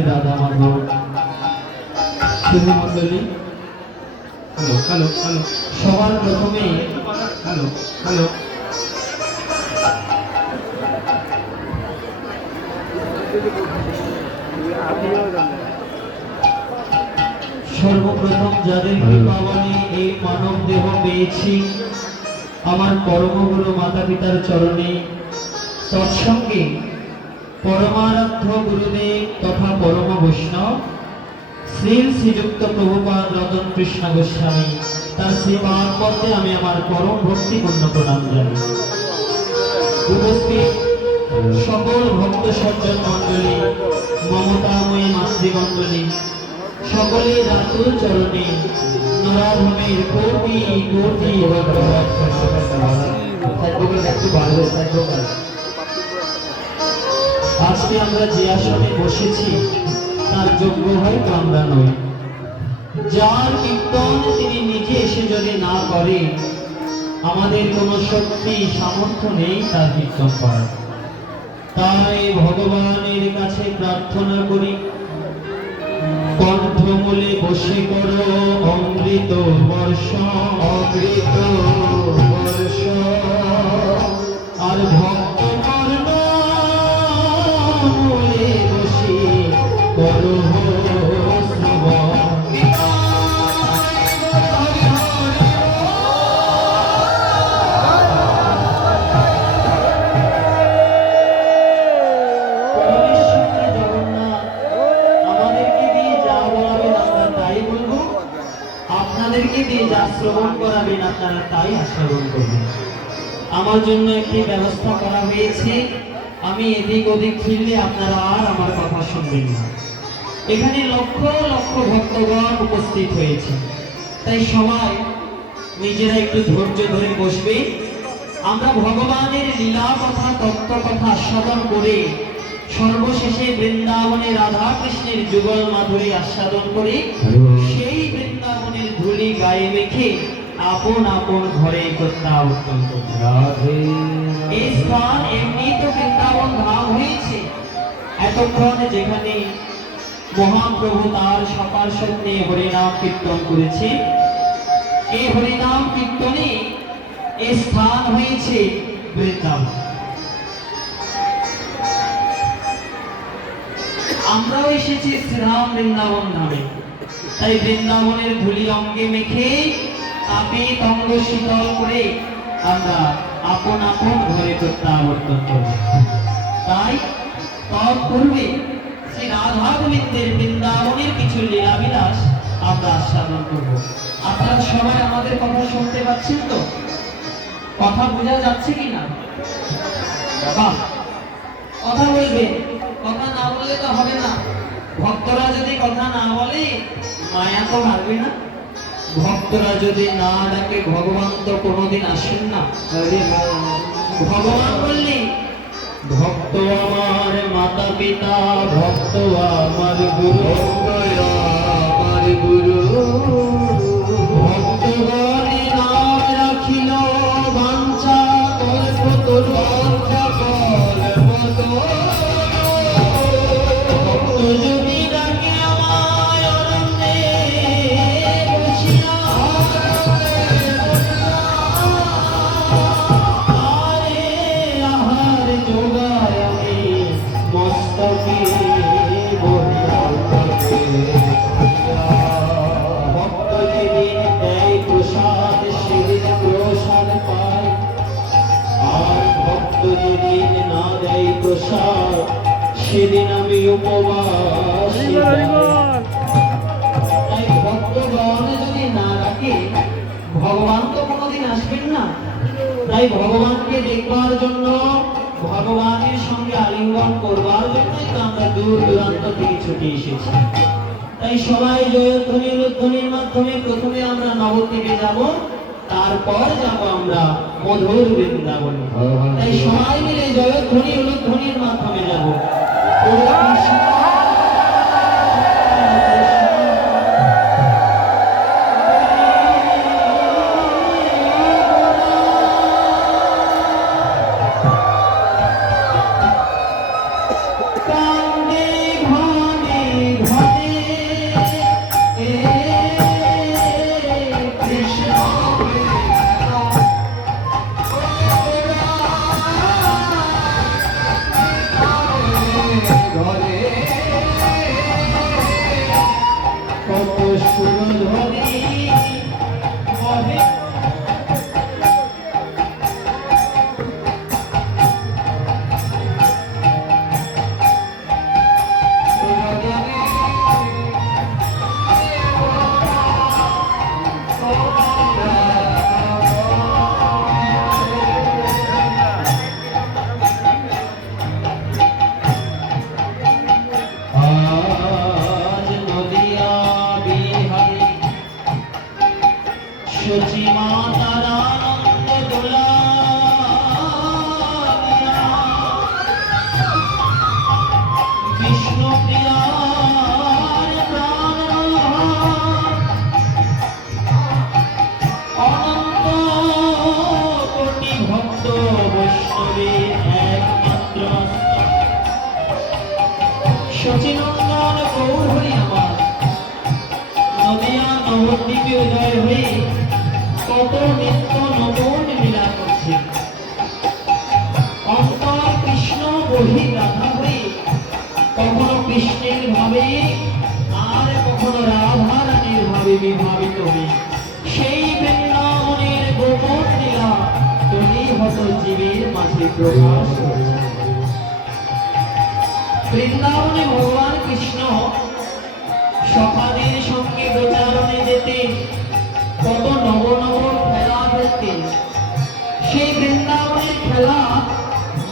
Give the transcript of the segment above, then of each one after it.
শ্রী রাধা মাধব শুধু মন্ডলী। Hello hello hello, সবার প্রথমে হ্যালো হ্যালো, সর্বপ্রথম যাদের কৃপাবনে এই মানব দেহ পেয়েছি, আমার পরমগুরু মাতা পিতার চরণে, তৎসঙ্গে পরমারাধ্য গুরুদেব তথা পরম বৈষ্ণব শ্রী শ্রীযুক্ত প্রভুপাদ রতন কৃষ্ণ গোস্বামী তার শ্রীপাদ পদ্মে আমি আমার পরম ভক্তিপূর্ণ প্রণাম জানাই। উপস্থিত সকল ভক্ত সজ্জন মণ্ডলী, মমতাময়ী মাতৃমণ্ডলী, সকলে রাতুল চরণে নরাধমের কোটি কোটি আজকে আমরা যে আসনে বসেছি তার যোগ্য হয়তো আমরা নই। যার কীর্তন তিনি নিজে এসে যদি না করে, আমাদের কোনো শক্তি সামর্থ্য নেই তার কীর্তন করার। তাই ভগবানের কাছে প্রার্থনা করি, কণ্ঠমূলে বসে করো অমৃত বর্ষ, অমৃত বর্ষ। আর ভক্ত কর্ণ মূলে বসে করো শ্রবণ করাবেন, আপনারা তাই আশ্রবণ করবেন। আমার জন্য একটি ব্যবস্থা করা হয়েছে, আমি এদিক ওদিক ফিরলে আপনারা আর আমার কথা শুনবেন না। এখানে লক্ষ লক্ষ ভক্তগণ উপস্থিত হয়েছে, তাই সবাই নিজেরা একটু ধৈর্য ধরে বসবে। আমরা ভগবানের লীলা কথা তত্ত্ব কথা আস্বাদন করে সর্বশেষে বৃন্দাবনে রাধা কৃষ্ণের যুগল মাধুরী আস্বাদন করে সেই বৃন্দাবনের ধুলি গায়ে মেখে আপন আপন ঘরে প্রত্যাবর্তন করব। এই স্থান এমনি তো বৃন্দাবন ধাম হয়েছে। এতক্ষণ যেখানে মহাপ্রভু তার সকাল সন্ধ্যে হরিনাম কীর্তন করেছে, এই হরিনাম কীর্তনে এই স্থান হয়েছে বৃন্দাবন। আমরাও এসেছি শ্রীরাম বৃন্দাবন ধামে, তাই বৃন্দাবনের ধুলি অঙ্গে মেখে আপে তঙ্গ শীতল করে আমরা আপন আপন ঘরে প্রত্যাবর্তন করব। তাই তৎপূর্বে শ্রী রাধা গোবিন্দের বৃন্দাবনের কিছু লীলাবিলাস আমরা আস্বাদন করব। আপনারা সবাই আমাদের কথা শুনতে পাচ্ছেন তো? কথা বোঝা যাচ্ছে কিনা? কথা বলবেন, কথা না বললে তো হবে না। ভক্তরা যদি কথা না বলে মায়া তো হারবে না। ভক্তরা যদি না ডাকে ভগবান তো কোনোদিন আসেন না। ভগবান বললে ভক্ত আমার মাতা পিতা, ভক্ত আমার গুরু, আমার গুরু। ভক্তগণে নাম রাখিল বাঞ্ছা কল্প তরু, বাঞ্ছা কল্প তরু। সেদিন আমি উপবাস। তাই ভক্তগণ যদি না রাখে ভগবান তো কোনোদিন আসবেন না। তাই ভগবানকে দেখবার জন্য, ভগবানের সঙ্গে আলিঙ্গন করবার জন্যই তো আমরা দূর দূরান্ত থেকে ছুটে এসেছি। তাই সবাই জয়ধ্বনি উলুধ্বনির মাধ্যমে প্রথমে আমরা নবদ্বীপে যাব, তারপর যাব আমরা মধুর বৃন্দাবনে। তাই সবাই মিলে জয়ধ্বনি উলুধ্বনির মাধ্যমে যাব। কান্দে ঘনে সুরধরি মহে আজ নদিয়া বিহারী সচি মাতার আনন্দ দোলা বিষ্ণু প্রিয়ার প্রাণ অনন্ত কোটি ভক্ত বৈষ্ণবের একমাত্র শচীনন্দন গৌর হরি আমার নদিয়া নবদ্বীপে উদয় হয়ে কত নিত্য নবন লীলা করছে। অন্তর কৃষ্ণ বহি রাধা হয়ে কখনো কৃষ্ণের ভাবে আর কখনো রাধা রানীর ভাবে বিভাবিত হয়ে সেই বৃন্দাবনের গোপন লীলা তুমি হত জীবের মাঝে প্রকাশ করেছে। বৃন্দাবনে ভগবান কৃষ্ণ সখাদের সঙ্গে গোচারণে যেতেন, কত নব নব খেলা খেলতেন। সেই বৃন্দাবনের খেলা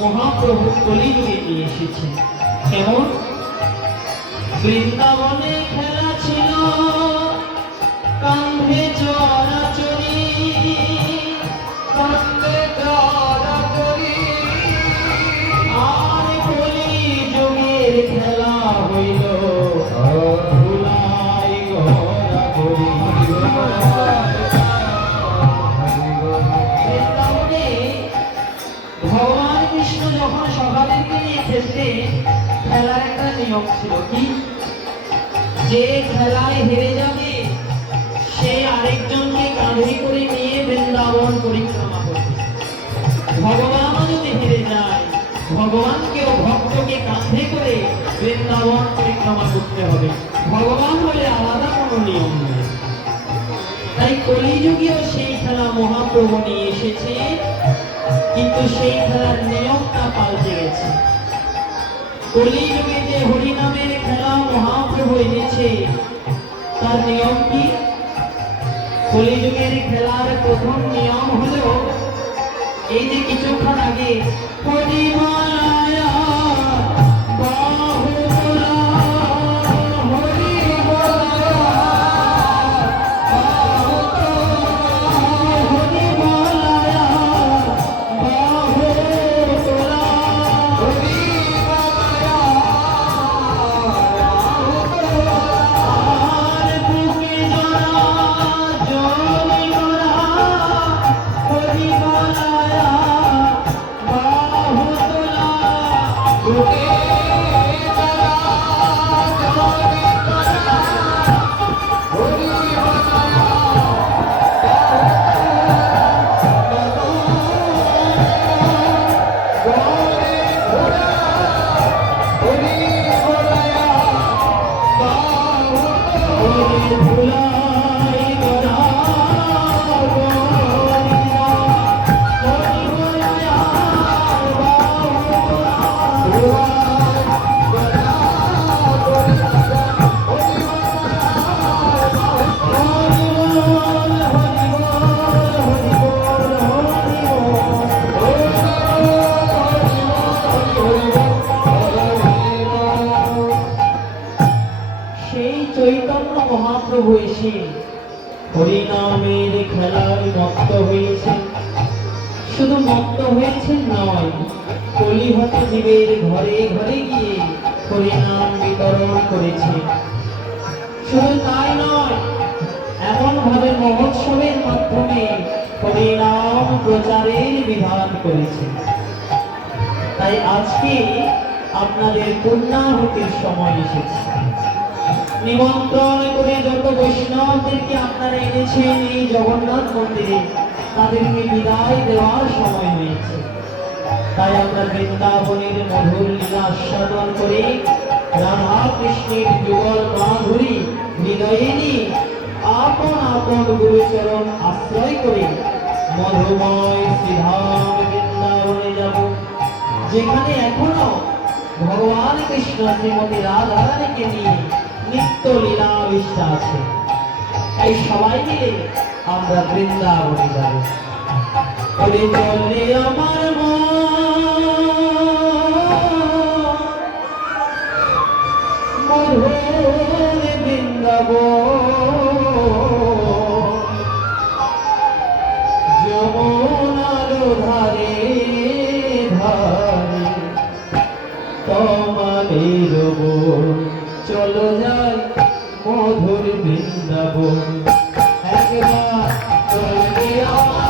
মহাপ্রভু কলিযুগে নিয়ে এসেছেন। কেমন? বৃন্দাবনে খেলা ছিল কান্ধে চড়াচড়ি, কান্ধে চড়াচড়ি, আর কলিযুগের খেলা হইল ভুলাই ঘোরাঘুরি। বৃন্দাবনে ভগবান কৃষ্ণ যখন সখাদেরকে নিয়ে খেলতেন, খেলার একটা নিয়ম ছিল কি, যে খেলায় হেরে যাবে সে আরেকজনকে কাঁধে করে নিয়ে বৃন্দাবন পরিক্রমা করবে। ভগবানও যদি হেরে যায়, ভগবানকেও ভক্তকে কাঁধে করে বৃন্দাবন পরিক্রমা করতে হবে। ভগবান বলে আলাদা কোনো নিয়ম নেই। তাই কলিযুগেও সেই খেলা মহাপ্রভু নিয়ে এসেছে, কিন্তু সেই খেলার নিয়মটা পাল্টে গেছে। কলিযুগে যে হরিনামের খেলা মহাপ্রভু এনেছে, তার নিয়ম কি? কলিযুগের খেলার প্রথম নিয়ম হলো এই যে কিছুক্ষণ আগে হরিমায়া বাহুলা হরিমায়া হরিমায়া বাহুলা হরিমায়া আর বুকে জড়া জলি করা হরিমায়া বাহুলা বুকে জড়া জলি করা সেই চৈতন্য মহাপ্রভু এসে হরিনামের খেলায় মত্ত হয়েছেন। শুধু মত্ত হয়েছেন নয়, কলিহত জীবের ঘরে ঘরে গিয়ে হরিনাম বিতরণ করেছে। শুধু তাই নয়, এমন ভাবে মহোৎসবের মাধ্যমে হরিনাম প্রচারের বিধান করেছে। তাই আজকে আপনাদের পূর্ণাহুতির সময় এসেছে। নিমন্ত্রণ করে যত বৈষ্ণবদেরকে আপনারা এনেছেন এই জগন্নাথ মন্দিরে, তাদেরকে বিদায় দেওয়ার সময় হয়েছে। তাই আমরা বৃন্দাবনের মধুর লীলা আস্বাদন করে রাধা কৃষ্ণের যুগল মাধুরী হৃদয়ে নিয়ে আপন আপন গুরুচরণ আশ্রয় করে মধুময় শ্রীধাম বৃন্দাবনে যাব, যেখানে এখনো ভগবান কৃষ্ণ শ্রীমতী রাধারানীকে নিয়ে নিত্য লীলাবিষ্ট আছে। তাই সবাই মিলে আমরা বৃন্দাবনে যাব। ওরে চলে আমার মধুর বৃন্দাবন, যমুনার ধারে ধারে তোমাদের বন, চলো যাই মধুর বৃন্দাবন। একবার চলে আমার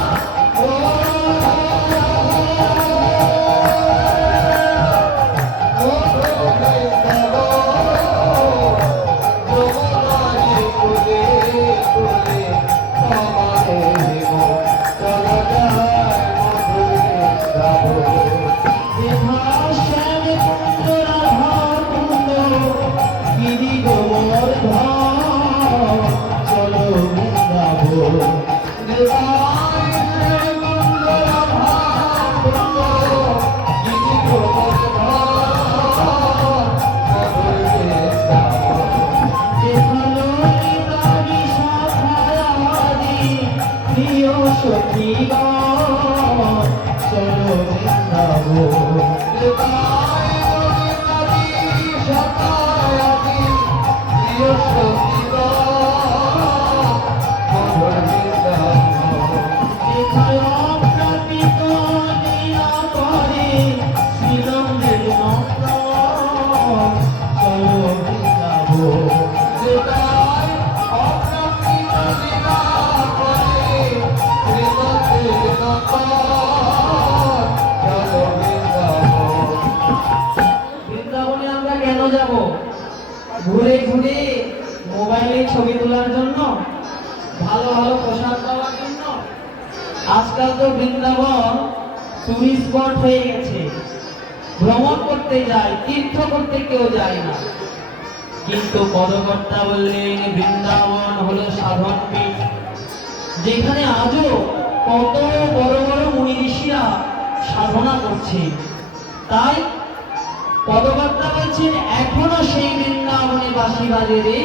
ঘুরে ঘুরে মোবাইলে ছবি তোলার জন্য, ভালো ভালো পোশাক পাওয়ার জন্য। আজকাল তো বৃন্দাবন টুরিস্ট স্পট হয়ে গেছে, ভ্রমণ করতে যায়, তীর্থ করতে কেউ যায় না। কিন্তু পদকর্তা বললেন বৃন্দাবন হলো সাধন পীঠ, যেখানে আজও কত বড় বড় মুনি ঋষিরা সাধনা করছে। তাই পদকর্তা বলছেন এখনো সেই বৃন্দাবনে বাঁশি বাজে রে,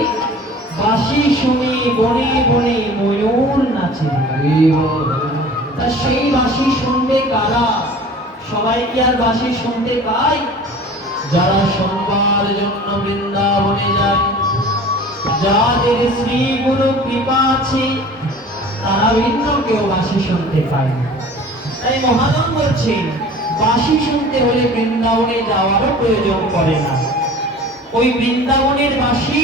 বাঁশি শুনি বনে বনে ময়ূর নাচে। তা সেই বাঁশি শুনবে কারা? সবাই কি আর বাঁশি শুনতে পায়? যারা শুনবার জন্য বৃন্দাবনে যায়, যাদের শ্রী গুরু কৃপা আছে, তারা ভিন্ন কেউ বাঁশি শুনতে পায় না। তাই মহাজন বলছেন বাঁশি শুনতে হলে বৃন্দাবনে যাওয়ারও প্রয়োজন পড়ে না। ওই বৃন্দাবনের বাঁশি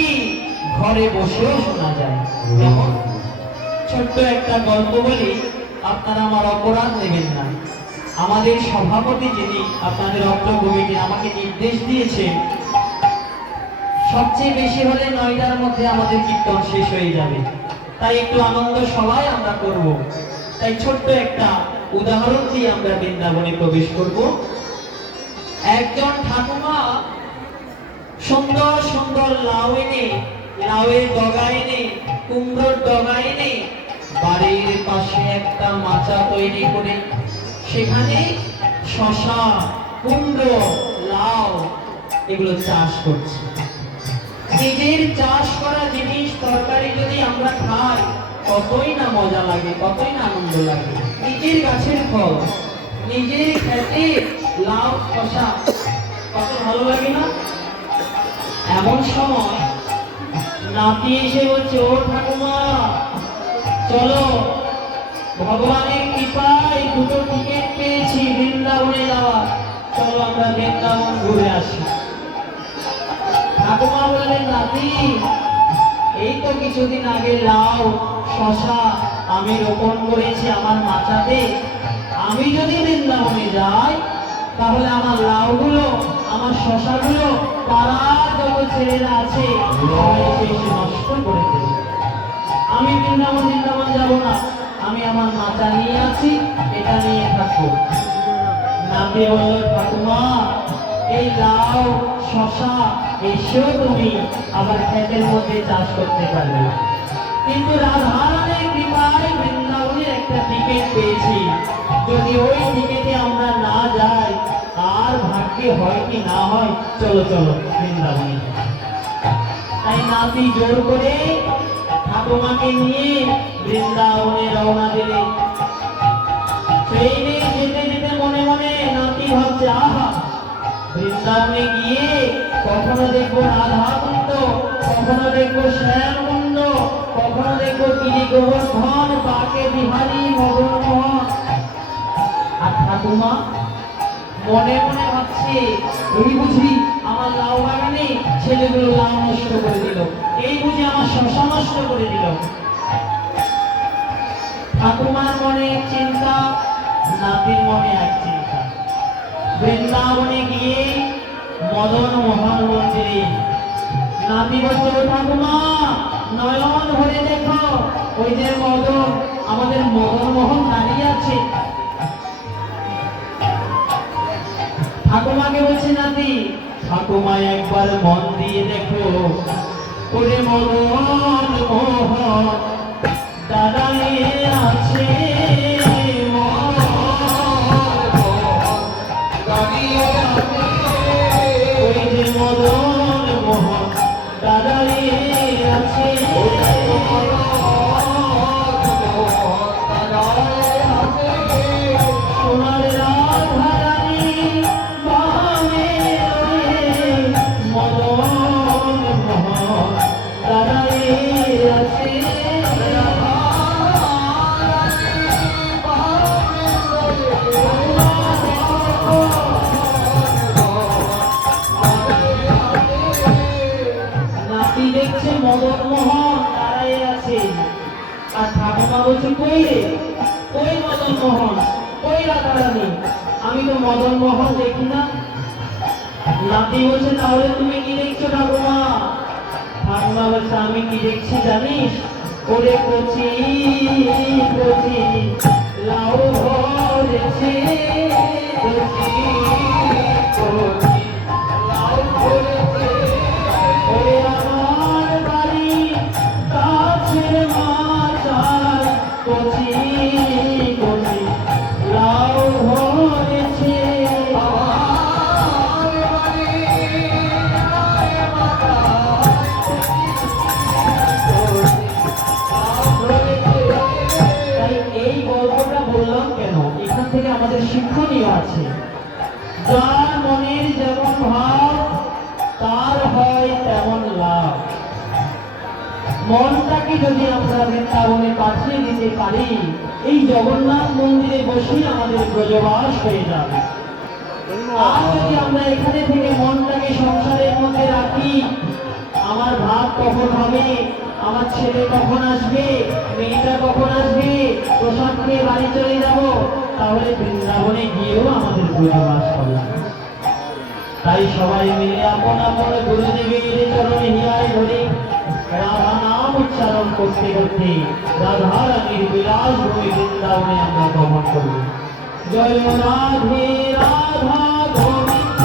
ঘরে বসেও শোনা যায়। যেমন ছোট্ট একটা গল্প বলি, আপনারা আমার অপরাধ নেবেন না। আমাদের সভাপতি যিনি আপনাদের অগ্রভূমিতে আমাকে নির্দেশ দিয়েছেন, সবচেয়ে বেশি হলে 9টার মধ্যে আমাদের কীর্তন শেষ হয়ে যাবে, তাই একটু আনন্দ সবাই আমরা করব। তাই ছোট্ট একটা উদাহরণ দিয়ে আমরা বৃন্দাবনে প্রবেশ করব। একজন ঠাকুমা সুন্দর সুন্দর লাউ এনে, লাউয়ের ডগা এনে, কুমড়োর ডগা এনে বাড়ির পাশে একটা মাচা তৈরি করে সেখানে শশা, কুমড়ো, লাউ এগুলো চাষ করছে। নিজের চাষ করা জিনিস তরকারি যদি আমরা খাই কতই না মজা লাগে, কতই না আনন্দ লাগে। নিজের গাছের ফল, নিজের খেতে লাউ শশা কত ভালো লাগে না? এমন সময় নাতি এসে বলছে, ও ঠাকুমা চলো, ভগবানের কৃপায় দুটো টিকিট পেয়েছি বৃন্দাবনে যাওয়া, চলো আমরা বৃন্দাবন ঘুরে আসি। ঠাকুমা বললেন, নাতি এই তো কিছুদিন আগে লাউ শশা আমি রোপণ করেছি আমার মাচাতে, আমি যদি বৃন্দাবনে যাই তাহলে আমার লাউগুলো, আমার শশাগুলো পাড়ার যত ছেলেরা আছে সবাই এসে নষ্ট করে দেবে। আমি বৃন্দাবন যাব না, আমি আমার মাচা নিয়ে আছি, এটা নিয়ে থাকবো। নাতি বলল, ঠাকুমা এই লাউ শশা এসেও তুমি আবার ক্ষেতের মধ্যে চাষ করতে পারবে। কিন্তু রাধারানীর কৃপায় বৃন্দাবনের একটা টিকিট পেয়েছি, যদি ওই টিকিটে আমরা না যাই আর ভাগ্যে হয় কি না হয়, চলো চলো বৃন্দাবনে। তাই নাতি জোর করে ঠাকুমাকে নিয়ে বৃন্দাবনে রওনা দিলে। ট্রেনে যেতে যেতে মনে মনে নাতি ভাবছে, আহা বৃন্দাবনে গিয়ে কখনো দেখবো রাধা কুণ্ড, কখনো দেখবো শ্যাম কুণ্ড, কখনো দেখবো গিরি গোবর্ধন, বাকে বিহারী, মদন মোহন। আর ঠাকুমা মনে মনে ভাবছে, এই বুঝি আমার লাউ বাগানে ছেলেগুলো লাউ নষ্ট করে দিল, এই বুঝি আমার শশা নষ্ট করে দিল। ঠাকুমার মনে এক চিন্তা, নাতির মনে এক চিন্তা। বৃন্দাবনে গিয়ে মদন মোহন মন্দিরে নাতি বলছে, ও ঠাকুমা নয়ন ভরে দেখো, ওই যে মদন, আমাদের মদন মোহন দাঁড়িয়ে আছে। ঠাকুমাকে বলছে নাতি, ঠাকুমা একবার মন দিয়ে দেখো, ওরে মদন মোহন দাঁড়িয়ে আছে। ওই যে মদন মোহন দাঁড়িয়ে আছে। সোনার রাধারানী বামে মদন মোহন দাঁড়িয়ে আছে। দেখছে মদন মোহন দাঁড়ায় আছে, আর ঠাকুমা বলছে, কই রে, কই মদন মোহন, কই রাধারানী, আমি তো মদন মোহন দেখি না। নাতি বলছে, তাহলে তুমি কি দেখছো ঠাকুমা? ঠাকুমা বলছে, আমি কি দেখছি জানিস, ওরে কচি কচি লাউ ধরেছে, কচি কচি লাউ ধরেছে। ওরে আমার বাড়ি গাছের মাথায় কচি কচি লাউ ধরেছে। তাই এই গল্পটা বললাম কেন, এখান থেকে আমাদের শিক্ষণীয় আছে, যার মনের যেমন ভাব তার হয় তেমন লাভ। মনটাকে যদি আমরা বৃন্দাবনে পাঠিয়ে দিতে পারি, এই জগন্নাথ মন্দিরে বসে আমাদের ব্রজবাস হয়ে যাবে। আর যদি আমরা এখানে থেকে মনটাকে সংসারের মধ্যে রাখি, আমার ভাত কখন হবে, আমার ছেলে কখন আসবে, মেয়েটা কখন আসবে, প্রসাদ খেয়ে বাড়ি চলে যাব, তাহলে বৃন্দাবনে গিয়েও আমাদের ব্রজবাস হবে। তাই সবাই মিলে আপন আপন গুরুদেবের চরণে হিয়ায় ধরে রাধা নাম উচ্চারণ করতে করতে রাধারানীর বিলাস ভূমি বৃন্দাবনে আমরা গমন করব। জয় রাধে রাধা গোবিন্দ।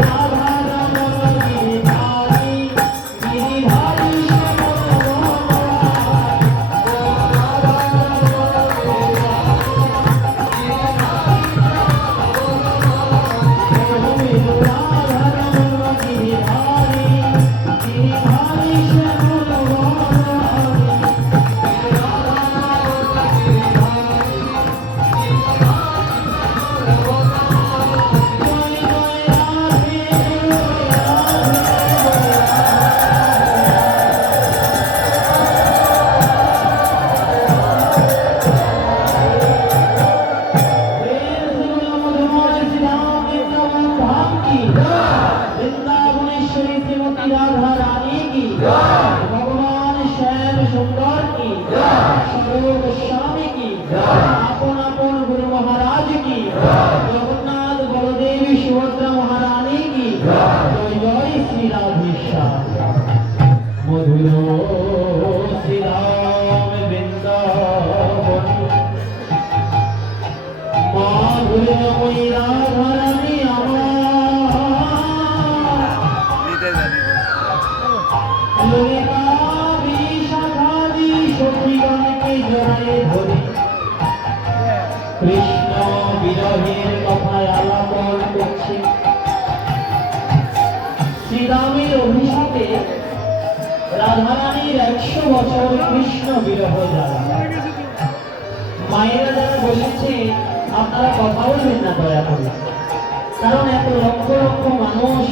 Radha Rama কৃষ্ণ বিরহের কথায় আলাপন করছে। শ্রীরামের অভিশাপে রাধারানীর 100 বছর কৃষ্ণ বিরহ জ্বালা। মায়েরা যারা বসেছে আপনারা কথা বলবেন না দয়া করে, কারণ এত লক্ষ লক্ষ মানুষ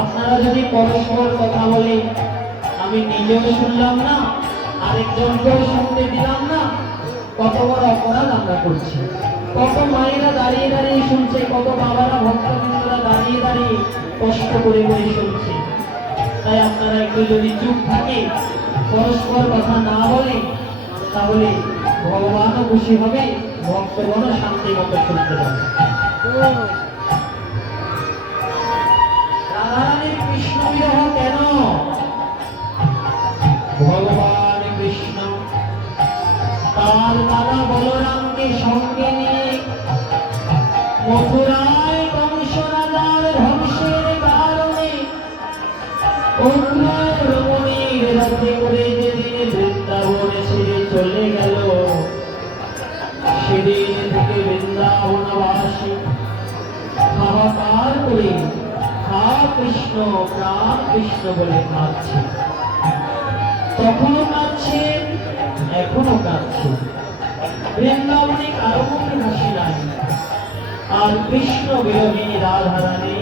আপনারা যদি পরস্পর কথা বলে আমি নিজেও শুনলাম না, আরেকজনকেও শুনতে দিলাম না, কত বড় অপরাধ আমরা করছি। কত মায়েরা দাঁড়িয়ে দাঁড়িয়ে শুনছে, কত বাবারা ভক্তবৃন্দরা দাঁড়িয়ে দাঁড়িয়ে কষ্ট করে করে শুনছে। তাই আপনারা একটু যদি চুপ থাকে, পরস্পর কথা না বলে, তাহলে ভগবানও খুশি হবে, ভক্তগণও শান্তি মতো শুনতে পাবে। রাধারানীর কৃষ্ণ বিরহ কেন? ভগবান কৃষ্ণ তার দাদা বলরামকে সঙ্গে নিয়ে মথুরায় কংস রাজার ধ্বংসের কারণে অন্য রমণীর রাতে করে যেদিন বৃন্দাবনে ছেড়ে চলে গেল, সেদিন থেকে বৃন্দাবনবাসী হাহাকার করে হা কৃষ্ণ প্রাণ কৃষ্ণ বলে কাঁদছে। তখনও কাঁদছে, এখনো কাঁদছে। বৃন্দাবনে কারো মুখে হাসি নাই। আর কৃষ্ণ বিরোহিনী রাধারানী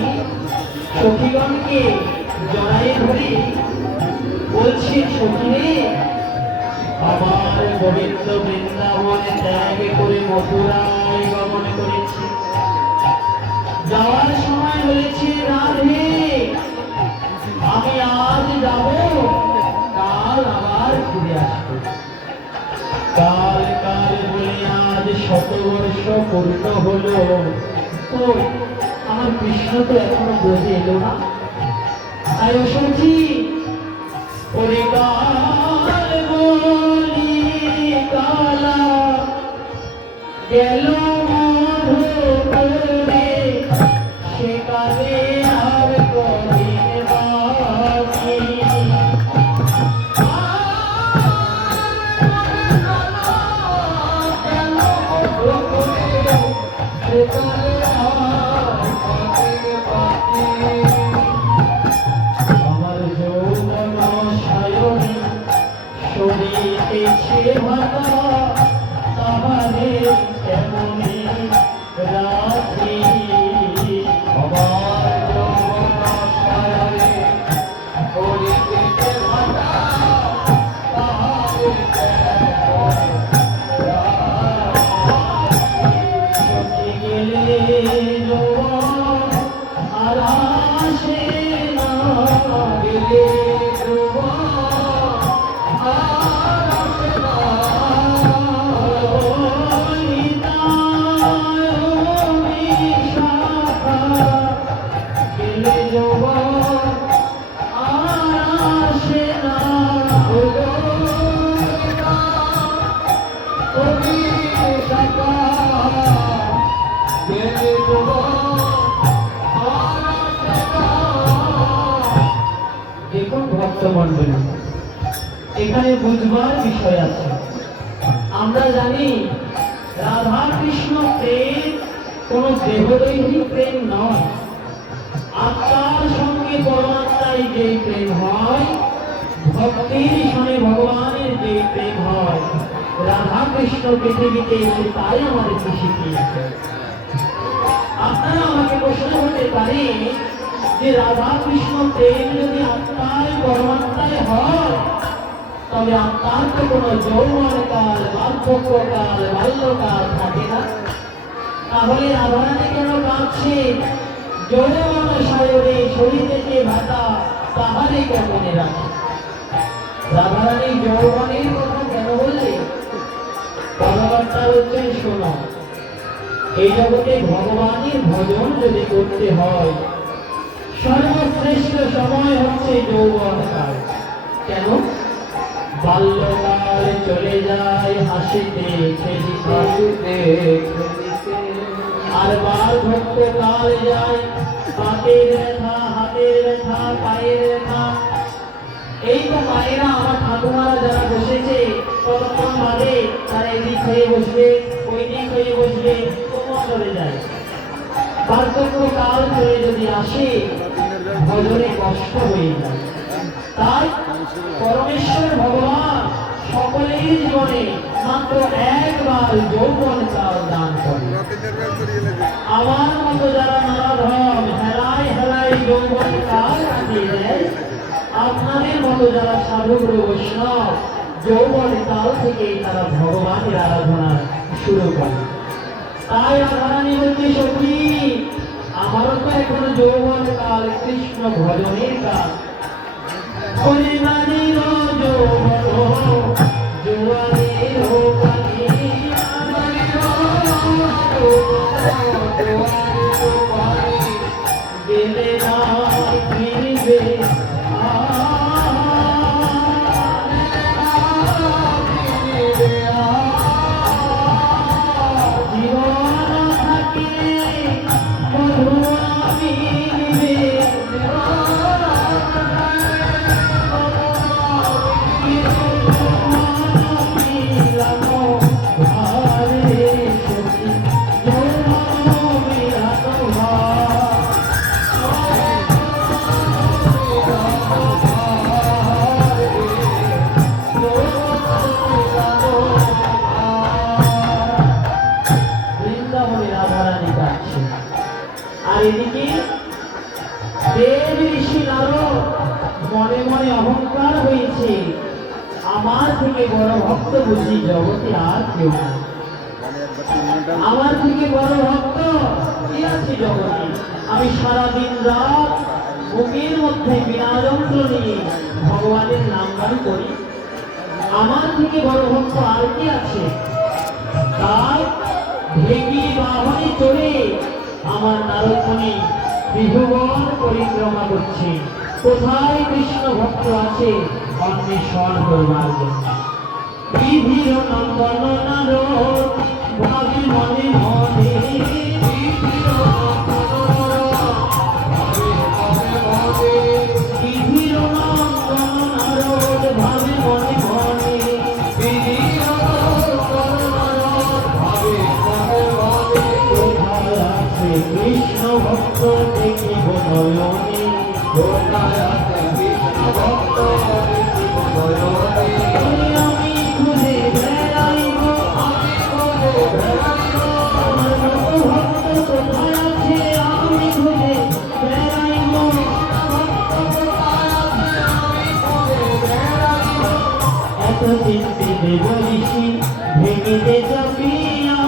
সখীগণকে জড়াইয়ে ধরে বলছে, সখীরে আমার গোবিন্দ বৃন্দাবনে ত্যাগ করে মথুরায় গমন করেছে। যাওয়ার সময় বলেছে, রাধে আমি আজ যাব, কাল আবার ফিরে আসবো। কাল কাল বলে আজ 100 বর্ষ পূর্ণ হলো, কই আমার কৃষ্ণ তো এখনো বোঝে এলো না। আয় সখী, ওরে কাল বলি কালা গেল মধুরে, সে কালে আর কদিন বাকি। আমার যৌবন সায়নী সরিতেছে ভাতা, তাহারে কেমনি রাখি। আমার যৌবন সায়নী সরিতেছে ভাতা, তাহারে কেমনি গেলে যৌবন আর আসে না, গেলে যৌবন আর আসে না। গেলে যৌবন আর আসে না। দেখুন ভক্তমণ্ডলী, এখানে বুঝবার বিষয় আছে। আমরা জানি রাধা কৃষ্ণ প্রেম কোন দেহদৈহিক প্রেম নয়। আত্মার সঙ্গে পরমাত্মায় যে প্রেম হয়, ভক্তির সঙ্গে ভগবানের যে প্রেম হয়, রাধা কৃষ্ণ পৃথিবীতে এসে তাই আমাদেরকে শিখিয়েছে। আপনারা আমাকে প্রশ্ন করতে পারেন যে রাধা কৃষ্ণ প্রেম যদি আত্মায় পরমাত্মায় হয়, তবে আত্মার তো কোনো যৌবনকাল, বার্ধক্যকাল, বাল্যকাল থাকে না। তাহলে রাধারানী কেন কাঁদছে? যৌবন সায়রে সরিতেছে ভাতা, তাহারে কেমনে রাখে। রাধারানী যৌবনের কথা কেন বললে? কথাবার্তা হচ্ছে, শোনো, এই জগতে ভগবানের ভজন যদি করতে হয়, সর্বশ্রেষ্ঠ সময় হচ্ছে যৌবনকাল। কেন? বাল্যকাল চলে যায় হাসিতে খেলিতে, আর বার্ধক্যকাল যায় হাতের ব্যথা, হাতের ব্যথা, পায়ের ব্যথা। এই তো মায়েরা, আমার ঠাকুমারা যারা বসেছে, কতক্ষণ বাদে তারা এদিক হয়ে বসবে, ওই দিক হয়ে বসলে তোমার চলে যায়। বার্ধক্য কাল ধরে যদি আসে ভজনে কষ্ট হয়ে যায়। তাই পরমেশ্বর ভগবান সকলের জীবনে মাত্র একবার যৌবন কাল দান করে। আমার মতো যারা নরধম হেলায় হেলায় যৌবন কাল কাটিয়ে দেয়, আপনাদের মতো যারা সাধু বৈষ্ণব যৌবন কাল থেকেই তারা ভগবানের আরাধনা শুরু করে। তাই রাধারানী বলছে, সখী আমারও তো এখন যৌবন কাল, কৃষ্ণ ভজনের কাল। পরিমাণের যৌবন জোয়ারের পানি, গেলে না ফিরবে এদিকে দেব ঋষি নারদ মনে মনে অহংকার হয়েছে, আমার থেকে বড় ভক্ত বুঝি জগতে আর কেউ নাই। আমার থেকে বড় ভক্ত কি আছে জগতে? আমি সারাদিন রাত বুকের মধ্যে বিনা যন্ত্র নিয়ে ভগবানের নাম গান করি, আমার থেকে বড় ভক্ত আর কি আছে? তাই ঢেকি বাহনে চড়ে আমার নারদমণি ত্রিভুবন পরিক্রমা করছে, কোথায় কৃষ্ণ ভক্ত আছে অন্বেষণ করবার জন্য। বিধির নন্দন নারদ ভাবি মনে মনে, বিধির নন্দন নারদ ভাবি মনে মনে, কৃষ্ণ ভক্ত দেখিব নয়নে, আমি খুঁজে বেড়াইব, আমার মতো ভক্ত কোথায় আছে আমি খুঁজে বেড়াইব। এত চিন্তি দেব ঋষি ভেঙে দে চাপিয়া,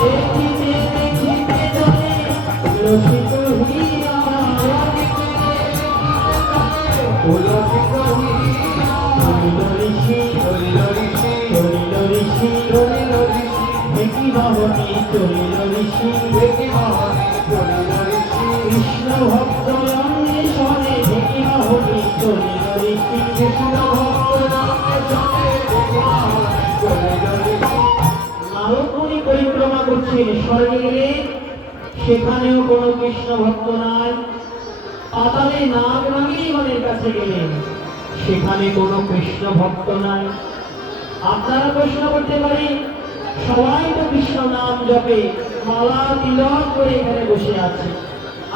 দেখিতে দেখিতে জনে রসিক হইয়া, চলিল ঋষি দেখি বাহনী, চলিল ঋষি কৃষ্ণ ভক্ত অন্বেষণে, দেখি বাহনী চলিল ঋষি নারদমণি পরিক্রমা করছেন। স্বর্গে গেলে সেখানেও কোনো কৃষ্ণ ভক্ত নাই, পাতালে নাগ নাগিনীগণের কাছে গেলেন, সেখানে কোনো কৃষ্ণ ভক্ত নাই। আপনারা প্রশ্ন করতে পারেন, সবাই তো কৃষ্ণ নাম জপে, মালা তিলক করে এখানে বসে আছে,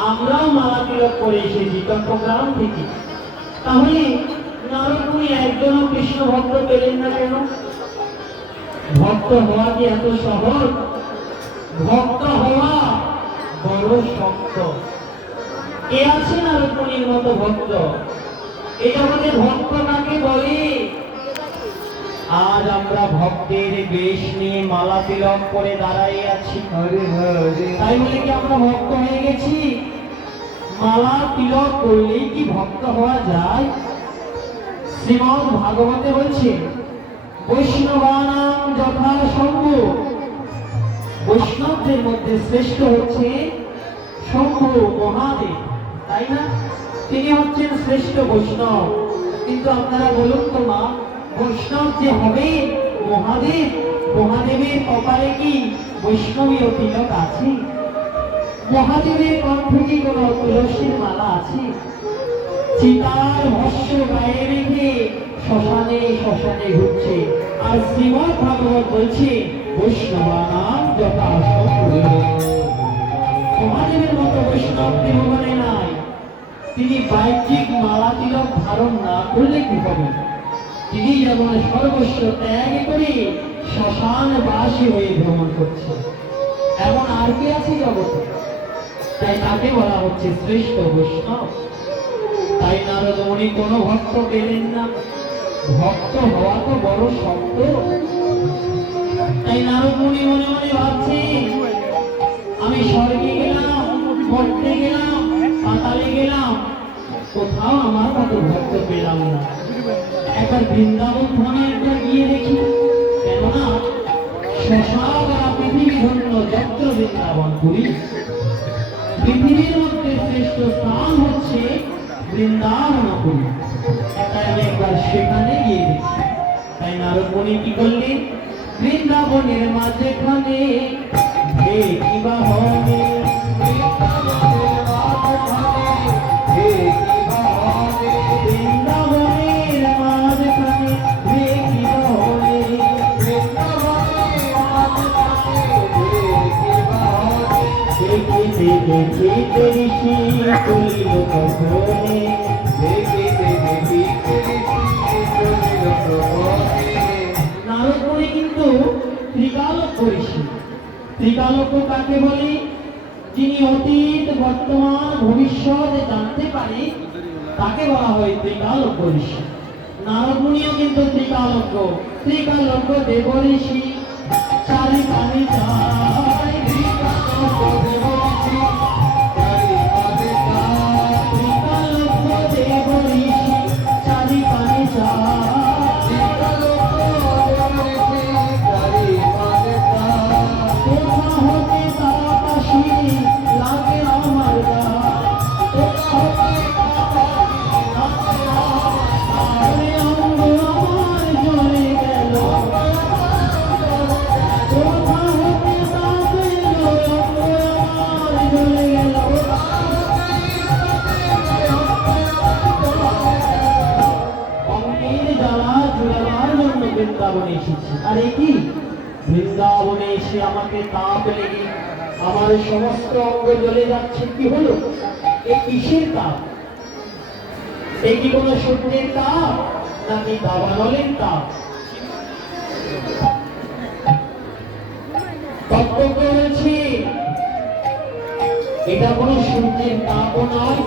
আমরাও মালা তিলক করে এসেছি চট্টগ্রাম থেকে, তাহলে নারদমণি একজনও কৃষ্ণ ভক্ত পেলেন না কেন? ভক্ত হওয়া কি এত সহজ? ভক্ত হওয়া বড় শক্ত। কে আছে নারদমণির মতো ভক্ত? এটা বলে ভক্ত কাকে বলে? আজ আমরা ভক্তের বেশ নিয়ে মালা তিলক করে দাঁড়াই আছি, তাই বলে কি আমরা ভক্ত হয়ে গেছি? মালা তিলক করলেই কি ভক্ত হওয়া যায়? শ্রীমদ্ ভাগবতে বলছে, বৈষ্ণবানাম যথা শম্ভু, বৈষ্ণবদের মধ্যে শ্রেষ্ঠ হচ্ছে শম্ভু মহাদেব, তাই না? তিনি হচ্ছেন শ্রেষ্ঠ বৈষ্ণব। কিন্তু আপনারা বলুন তো মা, বৈষ্ণব যে হবে মহাদেব, মহাদেবের কপালে কি বৈষ্ণবীয় তিলক আছে? মহাদেবের কণ্ঠে কি কোনো তুলসীর মালা আছে? চিতার ভস্য গায়ে রেখে শ্মশানে পেটে ঘুরছে। আর শ্রীমদ্ ভাগবত বলছে বৈষ্ণবানাম যথা সম্পূর্ণ। মহাদেবের মতো বৈষ্ণব ত্রিভুবনে নাই। তিনি বাহ্যিক মালা তিলক ধারণ না করলে কি হবে? তিনি যেমন সর্বস্ব ত্যাগ করে শ্মশান বাসী হয়ে ভ্রমণ করছে, এমন আর কি আছে জগতে? তাই তাকে বলা হচ্ছে শ্রেষ্ঠ বৈষ্ণব। তাই নারদ মুনি কোনো ভক্ত পেলেন না। ভক্ত হওয়া তো বড় শক্ত। তাই নারদ মুনি মনে মনে ভাবছে, আমি স্বর্গে গেলাম, মর্তে গেলাম, পাতালে গেলাম, কোথাও আমার মতো ভক্ত পেলাম না। একবার বৃন্দাবন ধামে একবার গিয়ে দেখি, কেননা শশারা পৃথিবী ধন্য যত্র বৃন্দাবন পুরী। পৃথিবীর মধ্যে শ্রেষ্ঠ স্থান হচ্ছে বৃন্দাবনপুরী। তাই আমি একবার সেখানে গিয়ে দেখি। তাই নারদ মুনি কি করলেন? বৃন্দাবনের মাঝখানে দেখিবা হবে, বৃন্দাবনের মাঝখানে দেখিবা হবে, বৃন্দাবনের মাঝখানে দেখিবা হবে, বৃন্দাবনের মাঝখানে দেখিবা হবে। দেখিতে দেখিতে ঋষি করিল তপনে, দেখিতে দেখিতে ঋষি করিল তপনে। নারদ মুনি কিন্তু ত্রিকালজ্ঞ ঋষি। ত্রিকালজ্ঞ কাকে বলে? যিনি অতীত, বর্তমান, ভবিষ্যৎ জানতে পারে, তাকে বলা হয় ত্রিকালজ্ঞ ঋষি। নারদ মুনিও কিন্তু ত্রিকালজ্ঞ। ত্রিকালজ্ঞ দেব ঋষি চারি পানি চায়, ত্রিকালজ্ঞ দেব ঋষি চারি পানি চায়, ত্রিকালজ্ঞ দেব ঋষি চারি পানি চায়, ত্রিকালজ্ঞ দেব ঋষি চারি পানি চায়। কোথা হতে তারা পাশি লাগে আমার গায়, কোথা হতে তারা পাশি লাগে আমার গায়। অঙ্গ আমার জ্বলে গেল, কোথা হতে তা পেল, অঙ্গ আমার জ্বলে গেল। অঙ্গের জ্বালা জুড়াবার জন্য বৃন্দাবনে এসেছি। আর এ কি? বৃন্দাবনে এসে আমাকে তাপ লেগে আমার সমস্ত অঙ্গ জ্বলে যাচ্ছে। কি হলো? এ কিসের তাপ? এ কি কোনো সূর্যের তাপ নাকি দাবানলের তাপ? তত্ত্বজ্ঞ বলছে এটা কোনো সূর্যের তাপও নয়,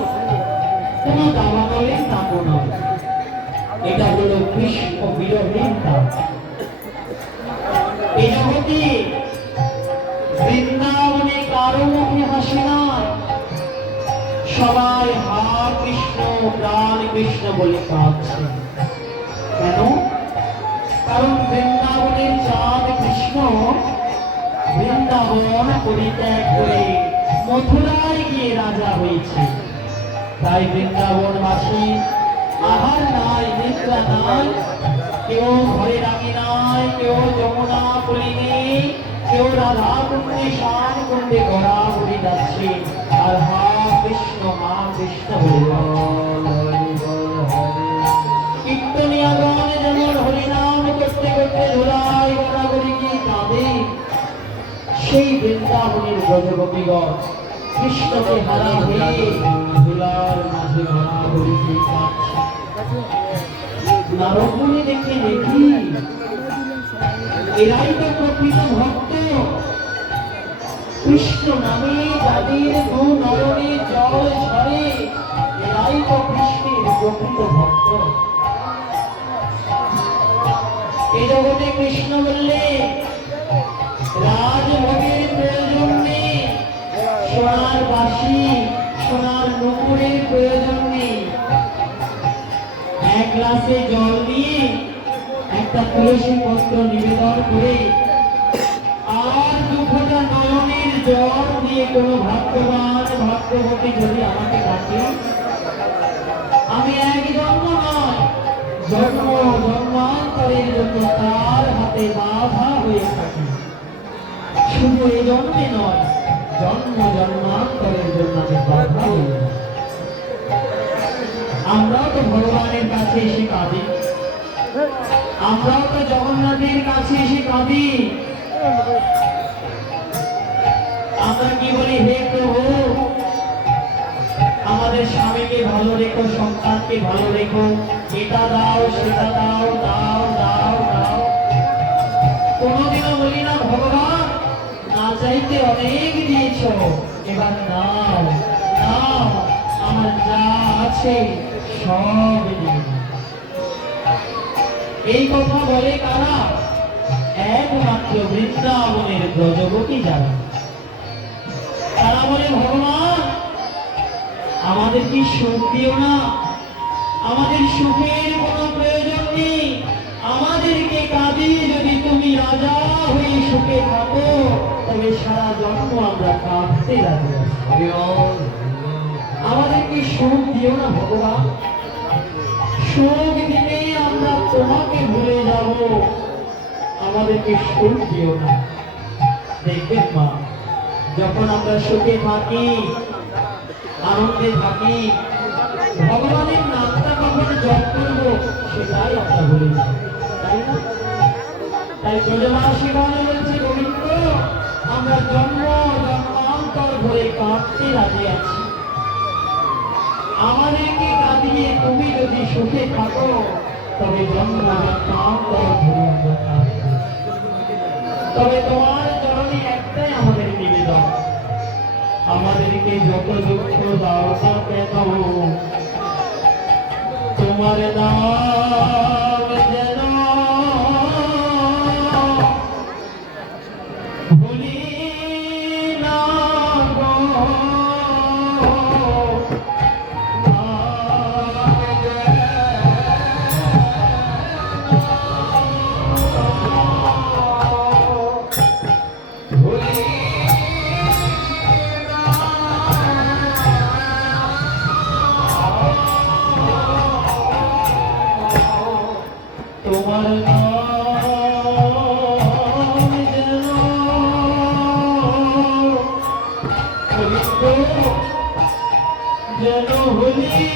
কোনো দাবানলের তাপও নয়। এটা হলো কৃষ্ণ বিরোধীর তাপ। এই জগতে বৃন্দাবনে কারো মুখে হাসি নয়, সবাই হা কৃষ্ণ, প্রাণ কৃষ্ণ বলে কাঁদছে। কেন? কারণ বৃন্দাবনের চাঁদ কৃষ্ণ বৃন্দাবন পরিত্যাগ করে মথুরায় গিয়ে রাজা হয়েছে। তাই বৃন্দাবনবাসী আহার নাই, নিদ্রা নাই, কেউ ঘরে রাখি নাই, কেউ যমুনা কুলিনে, কেউ রাধা কুণ্ডে শান কুণ্ডে ঘোরাঘুরি যাচ্ছে আর হা কৃষ্ণ বলে কীর্তনিয়াগণ যেমন হরিনাম করতে করতে ধুলায় ঘোরাঘুরি কি কাঁদে, সেই বৃন্দাবনের ব্রজগোপীগণ কৃষ্ণকে হারা হয়ে ধুলার মাঝে ঘোরাঘুরি কি কাঁদছে। নারদ মুনি দেখি এরাই তো প্রকৃত ভক্ত। কৃষ্ণ নামে যাদের দু নয়নে জল ঝরে, এরাই তো কৃষ্ণের প্রকৃত ভক্ত। এই জগতে কৃষ্ণ বললে রাজভোগের প্রয়োজন নেই, সোনার বাঁশি, সোনার নুপুরের প্রয়োজন নেই। এক গ্লাসে জল নিয়ে একটা তুলসী পত্র নিবেদন করে আর দু ফোঁটা নয়নের জল দিয়ে কোনো ভাগ্যবান ভাগ্যবতী যদি আমাকে ডাকে, আমি এক জন্ম নয়, জন্ম জন্মান্তরের জন্য তার হাতে বাধা হয়ে থাকি। শুধু এই জন্মে নয়, জন্ম জন্মান্তরের জন্য আমি বাধা হয়ে থাকি। আমরাও তো ভগবানের কাছে এসে কাঁদি, আমরাও তো জগন্নাথের কাছে এসে কাঁদি। আমরা কি বলি, হে প্রভু আমাদের স্বামীকে ভালো রেখো, সন্তানকে ভালো রেখো, এটা দাও সেটা দাও, দাও দাও দাও। কোনোদিনও বলি না ভগবান না চাইতে অনেক দিয়েছ, এবার নাও নাও, আমার যা আছে সব দিন। এই কথা বলে কারা? একমাত্র বৃন্দাবনের ব্রজবতী যারা। তারা বলে ভগবান আমাদের কি সুখ দিও না, আমাদের সুখের কোনো প্রয়োজন নেই, আমাদেরকে কাঁদিয়ে যদি তুমি রাজা হয়ে সুখে থাকো তবে সারা জন্ম আমরা কাঁদতে রাজি আছি। আমাদেরকে সুখ দিও না ভগবান, সুখ দিলে আমরা তোমাকে ভুলে যাব, আমাদেরকে সুখ দিও না। দেখবেন মা, যখন আমরা সুখে থাকি আনন্দে থাকি ভগবানের নামটা কখন জপ করবো সেটাই আমরা ভুলে যাই, তাই না? তাই ব্রজবাসী গানে বলছে গোবিন্দ আমরা জন্ম জন্মান্তর ধরে কাঁদতে রাজি আছি, আমাদেরকে কাঁদিয়ে তুমি যদি সুখে থাকো তবে জন্ম জন্মান্তর ধরে আমরা কাঁদবো। তবে তোমার চরণে একটাই আমাদের নিবেদন, আমাদেরকে যত দুঃখ দাও না কেন তোমার নাম যেন ভুলি না গো। তোমার নাম যেন যেন ভুলি